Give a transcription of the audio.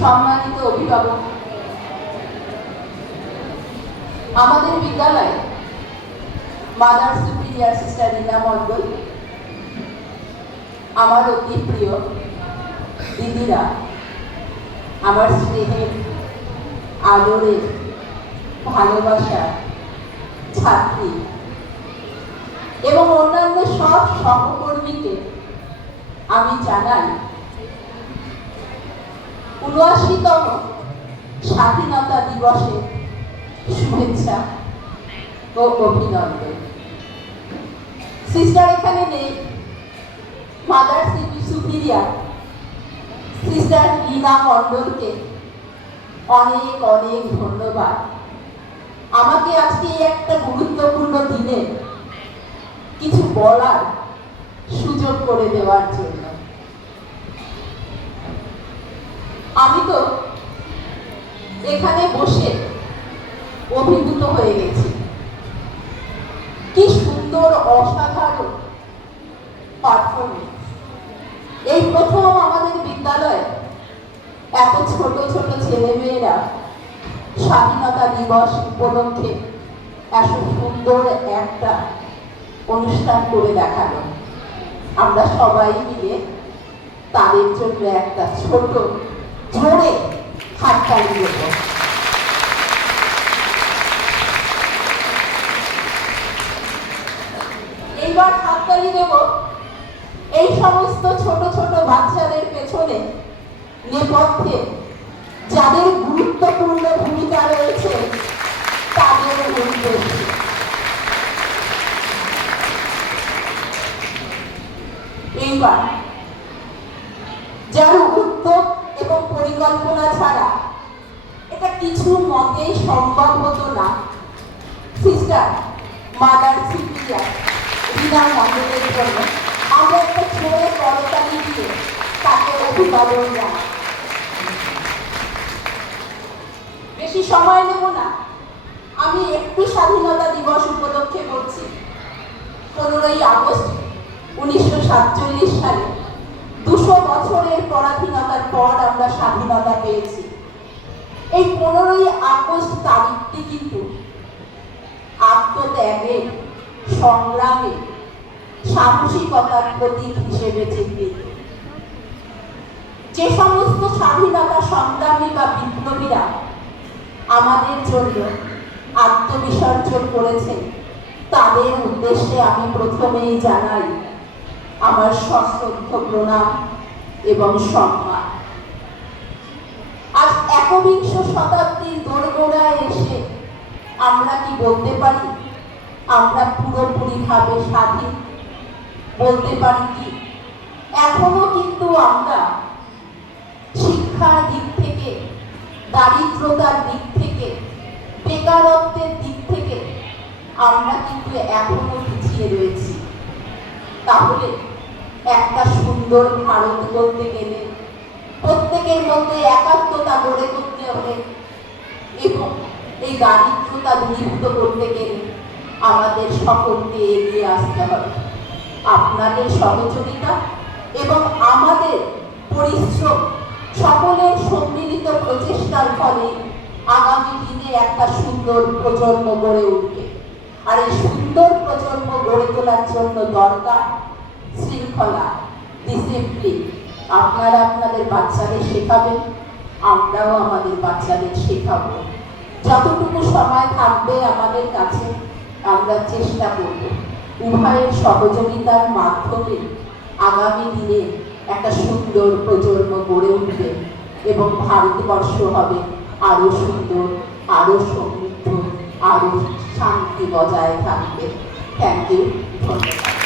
সম্মানিত অভিভাবক, আমাদের বিদ্যালয়ে মাদার সুপিরিয়র সিস্টার রীনা মণ্ডল, আমার অতি প্রিয় দিদিরা, আমার স্নেহের আদরের ভালোবাসা ছাত্রী এবং অন্যান্য সব সহকর্মীকে আমি জানাই ৭৯তম স্বাধীনতা দিবসে শুভেচ্ছা ও অভিনন্দন। সিস্টার এখানে নেই, মাদার সুপিরিয়র সিস্টার রীনা মণ্ডলকে অনেক অনেক ধন্যবাদ আমাকে আজকে একটা গুরুত্বপূর্ণ দিনে কিছু বলার সুযোগ করে দেওয়ার জন্য। আমি তো এখানে বসে অভিভূত হয়ে গেছি। কি সুন্দর অসাধারণ পারফরমেন্স! এই প্রথম আমাদের বিদ্যালয়ে এত ছোট ছোট ছেলেমেয়েরা স্বাধীনতা দিবস উপলক্ষে এত সুন্দর একটা অনুষ্ঠান করে দেখালো। আমরা সবাই মিলে তাদের জন্য একটা ছোট জোরে হাততালি দেব। এইবার হাততালি দেব এই সমস্ত ছোট ছোট বাচ্চাদের পেছনে নেপথ্যে যাদের গুরুত্বপূর্ণ ভূমিকা রয়েছে তাদের উদ্দেশ্যে। এইবার যার উদ্যোগ এবং পরিকল্পনা ছাড়া এটা কিছু মতেই সম্ভব হতো না, সিস্টার মাদার সুপিরিয়র রীনা মণ্ডলের জন্য আমরা একটা জোরে করতালি দিয়ে তাকে অভিবাদন জানাই। বেশি সময় নেব না, আমি একটু স্বাধীনতা দিবস উপলক্ষে বলছি। 15ই আগস্ট 1947 সালে 200 বছরের পরাধীনতার পর আমরা স্বাধীনতা পেয়েছি। এই 15ই আগস্ট তারিখটি কিন্তু আত্মত্যাগের, সংগ্রামে, সাহসিকতার প্রতীক হিসেবে চিহ্নিত। যে সমস্ত স্বাধীনতা সংগ্রামী বা বিপ্লবীরা আমাদের জন্য আত্মবিসর্জন করেছেন তাদের উদ্দেশ্যে আমি প্রথমেই জানাই আমার সশ্রদ্ধ প্রণাম এবং সম্মান। আজ ১বিংশ শতাব্দীর দোরগোড়ায় এসে আমরা কি বলতে পারি আমরা পুরোপুরিভাবে স্বাধীন? বলতে পারি কি? এখনো কিন্তু আমরা শিক্ষার দিক থেকে, দারিদ্রতার দিক থেকে, বেকারত্বের দিক থেকে আমরা কিন্তু এখনো পিছিয়ে রয়েছি। তাহলে একটা সুন্দর ভারত গড়তে গেলে প্রত্যেকের মধ্যে একাত্মতা গড়ে তুলতে হবে এবং এই দারিদ্রতা দূরীভূত করতে গেলে আমাদের সকলকে এগিয়ে আসতে হবে। আপনাদের সহযোগিতা এবং আমাদের পরিশ্রম সকলের সম্মিলিত প্রচেষ্টার ফলে আগামী দিনে একটা সুন্দর প্রজন্ম গড়ে উঠবে। আর এই সুন্দর প্রজন্ম গড়ে তোলার জন্য দরকার শৃঙ্খলা, ডিসিপ্লিন। আপনারা আপনাদের বাচ্চাদের শেখাবেন, আমরাও আমাদের বাচ্চাদের শেখাবো। যতটুকু সময় থাকবে আমাদের কাছে আমরা চেষ্টা করব উভয়ের সহযোগিতার মাধ্যমে আগামী দিনে একটা সুন্দর প্রজন্ম গড়ে উঠবে এবং ভারতবর্ষ হবে আরো সুন্দর, আরো সমৃদ্ধ, আরো শান্তি বজায় থাকবে। থ্যাংক ইউ, ধন্যবাদ।